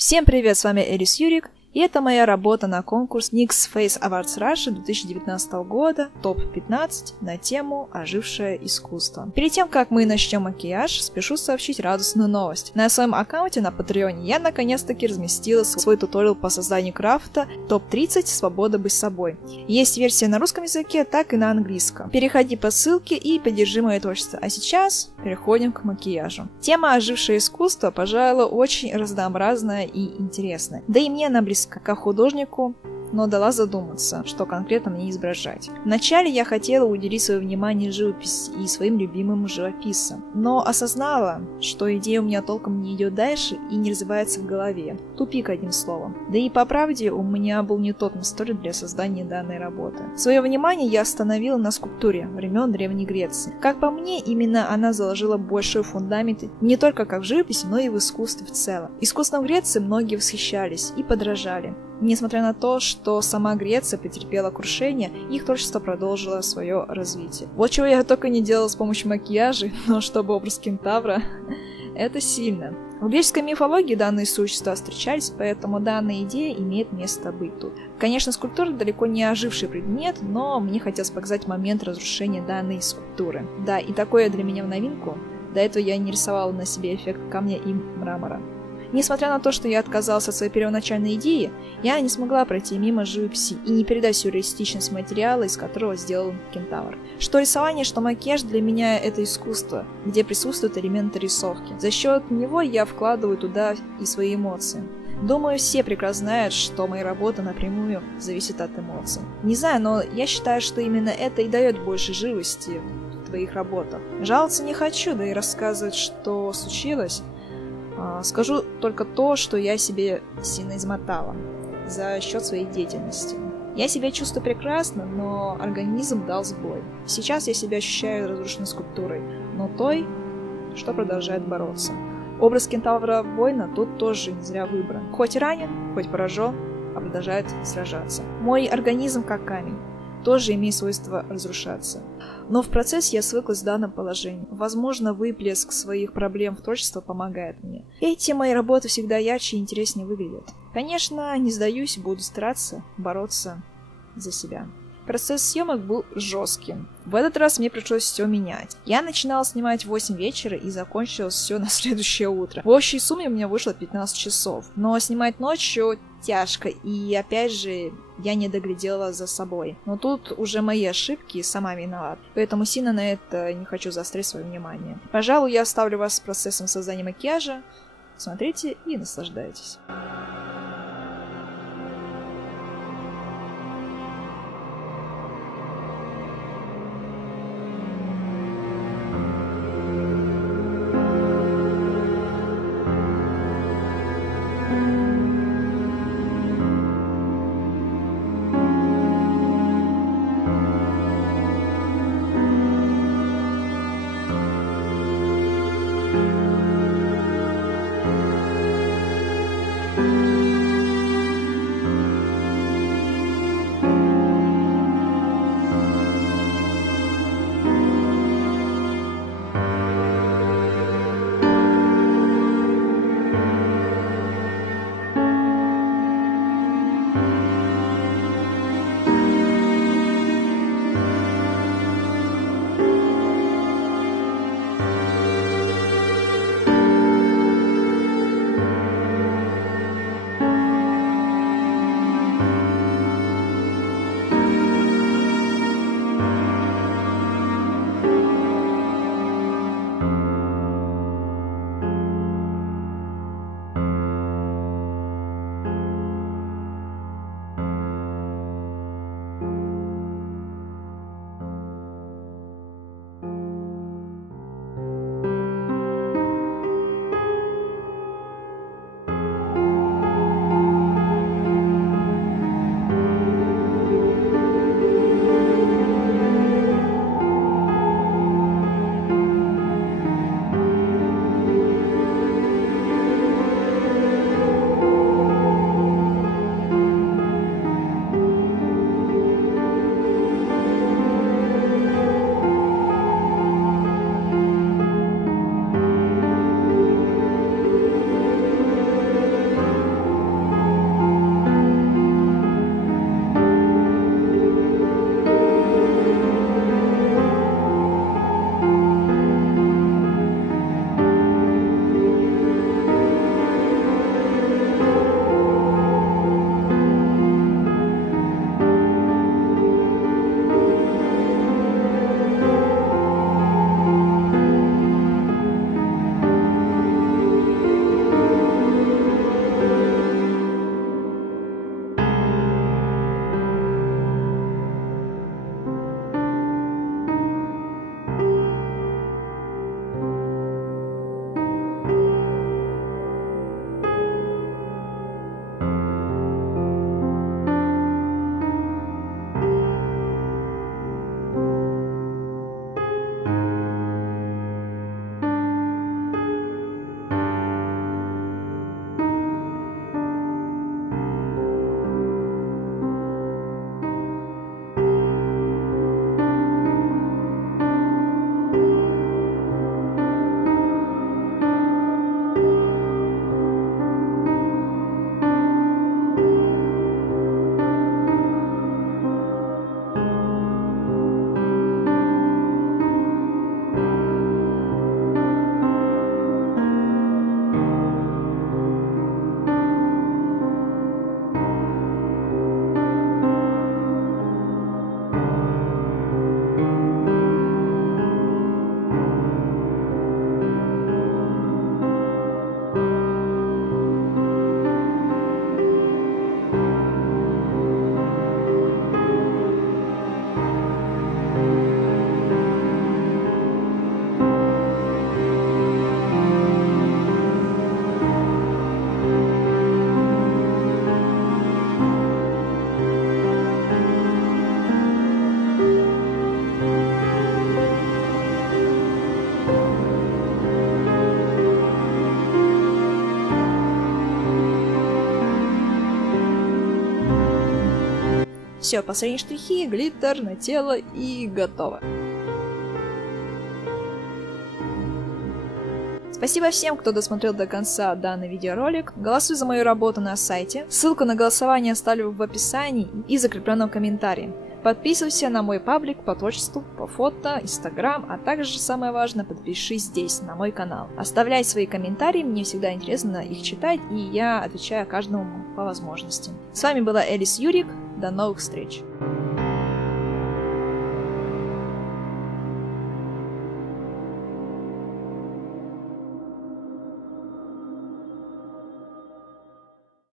Всем привет, с вами Элис Юрик, и это моя работа на конкурс NYX Face Awards Russia 2019 года, топ-15 на тему «Ожившее искусство». Перед тем, как мы начнем макияж, спешу сообщить радостную новость. На своем аккаунте на Патреоне я наконец-таки разместила свой туториал по созданию крафта топ-30 «Свобода быть собой». Есть версия на русском языке, так и на английском. Переходи по ссылке и поддержи мое творчество. А сейчас переходим к макияжу. Тема «Ожившее искусство», пожалуй, очень разнообразная и интересная. Да и мне она близка как художнику, но дала задуматься, что конкретно мне изображать. Вначале я хотела уделить свое внимание живописи и своим любимым живописцам, но осознала, что идея у меня толком не идет дальше и не развивается в голове. Тупик, одним словом. Да и по правде, у меня был не тот настрой для создания данной работы. Свое внимание я остановила на скульптуре времен Древней Греции. Как по мне, именно она заложила большой фундамент не только как в живописи, но и в искусстве в целом. Искусством Греции многие восхищались и подражали. Несмотря на то, что сама Греция потерпела крушение, их творчество продолжило свое развитие. Вот чего я только не делала с помощью макияжа, но чтобы образ кентавра, это сильно. В греческой мифологии данные существа встречались, поэтому данная идея имеет место быть тут. Конечно, скульптура далеко не оживший предмет, но мне хотелось показать момент разрушения данной скульптуры. Да, и такое для меня в новинку. До этого я не рисовала на себе эффект камня и мрамора. Несмотря на то, что я отказалась от своей первоначальной идеи, я не смогла пройти мимо живописи и не передать сюрреалистичность материала, из которого сделан кентавр. Что рисование, что макияж для меня это искусство, где присутствуют элементы рисовки. За счет него я вкладываю туда и свои эмоции. Думаю, все прекрасно знают, что моя работа напрямую зависит от эмоций. Не знаю, но я считаю, что именно это и дает больше живости в твоих работах. Жаловаться не хочу, да и рассказывать, что случилось. Скажу только то, что я себе сильно измотала за счет своей деятельности. Я себя чувствую прекрасно, но организм дал сбой. Сейчас я себя ощущаю разрушенной скульптурой, но той, что продолжает бороться. Образ кентавра-воина тут тоже не зря выбран. Хоть ранен, хоть поражен, а продолжает сражаться. Мой организм как камень. Тоже имеет свойство разрушаться. Но в процессе я свыклась с данным положением. Возможно, выплеск своих проблем в творчество помогает мне. Эти мои работы всегда ярче и интереснее выглядят. Конечно, не сдаюсь, буду стараться бороться за себя. Процесс съемок был жестким. В этот раз мне пришлось все менять. Я начинала снимать в 8 вечера и закончилось все на следующее утро. В общей сумме у меня вышло 15 часов. Но снимать ночью тяжко, и опять же, я не доглядела за собой. Но тут уже мои ошибки, сама виновата. Поэтому сильно на это не хочу заострять свое внимание. Пожалуй, я оставлю вас с процессом создания макияжа. Смотрите и наслаждайтесь. Все, последние штрихи, глиттер на тело и готово. Спасибо всем, кто досмотрел до конца данный видеоролик. Голосуй за мою работу на сайте. Ссылку на голосование оставлю в описании и закрепленном комментарии. Подписывайся на мой паблик по творчеству, по фото, инстаграм, а также, самое важное, подпишись здесь, на мой канал. Оставляй свои комментарии, мне всегда интересно их читать, и я отвечаю каждому по возможности. С вами была Элис Юрик, до новых встреч!